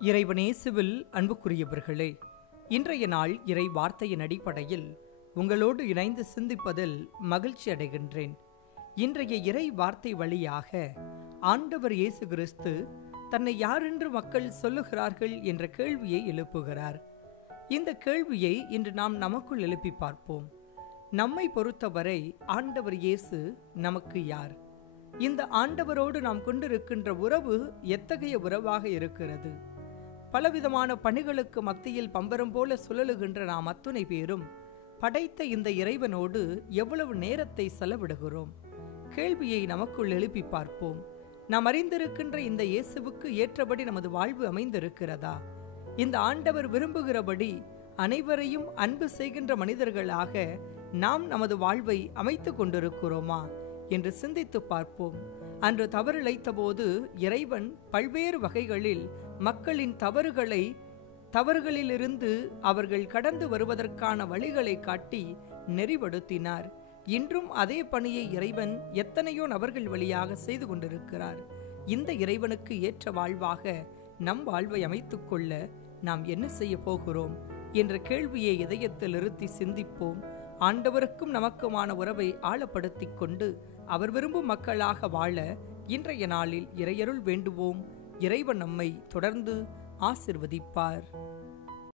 இறைவனேசுவில் அன்புக்குரியவர்களே, இன்றைய நாள் இறை வார்த்தையின் அடிப்படையில் உங்களோடு இணைந்து சிந்திப்பதில் மகிழ்ச்சி அடைகின்றேன். இன்றைய இறை வார்த்தை வழியாக ஆண்டவர் இயேசு கிறிஸ்து தன்னை யாரென்று மக்கள் சொல்லுகிறார்கள் என்ற கேள்வியை எழுப்புகிறார். இந்த கேள்வியை இன்று நாம் நமக்குள் எழுப்பி பார்ப்போம். நம்மை பொறுத்தவரை ஆண்டவர் இயேசு நமக்கு யார்? இந்த ஆண்டவரோடு நாம் கொண்டிருக்கின்ற உறவு எத்தகைய உறவாக இருக்கிறது? பலவிதமான பணிகளுக்கு மத்தியில் பம்பரம் போல சுழலுகின்ற நாம் அத்துணை பேரும் படைத்த இந்த இறைவனோடு எவ்வளவு நேரத்தை செலவிடுகிறோம்? கேள்வியை நமக்குள் எழுப்பி பார்ப்போம். நாம் அறிந்திருக்கின்ற இந்த இயேசுவுக்கு ஏற்றபடி நமது வாழ்வு அமைந்திருக்கிறதா? இந்த ஆண்டவர் விரும்புகிறபடி அனைவரையும் அன்பு செய்கின்ற மனிதர்களாக நாம் நமது வாழ்வை அமைத்து கொண்டிருக்கிறோமா என்று சிந்தித்து பார்ப்போம். அன்று தவறிழைத்த போது இறைவன் பல்வேறு வகைகளில் மக்களின் தவறுகளிலிருந்து அவர்கள் கடந்து வருவதற்கான வழிகளை காட்டி நெறிப்படுத்தினார். இன்றும் அதே பணியை இறைவன் எத்தனையோ நபர்கள் வழியாக செய்து கொண்டிருக்கிறார். இந்த இறைவனுக்கு ஏற்ற வாழ்வாக நம் வாழ்வை அமைத்துக் கொள்ள நாம் என்ன செய்ய போகிறோம் என்ற கேள்வியை இதயத்தில் நிறுத்தி சிந்திப்போம். ஆண்டவருக்கும் நமக்குமான உறவை ஆழப்படுத்திக் கொண்டு அவர் விரும்பும் மக்களாக வாழ இன்றைய நாளில் இறையருள் வேண்டுவோம். இறைவன் நம்மை தொடர்ந்து ஆசிர்வதிப்பார்.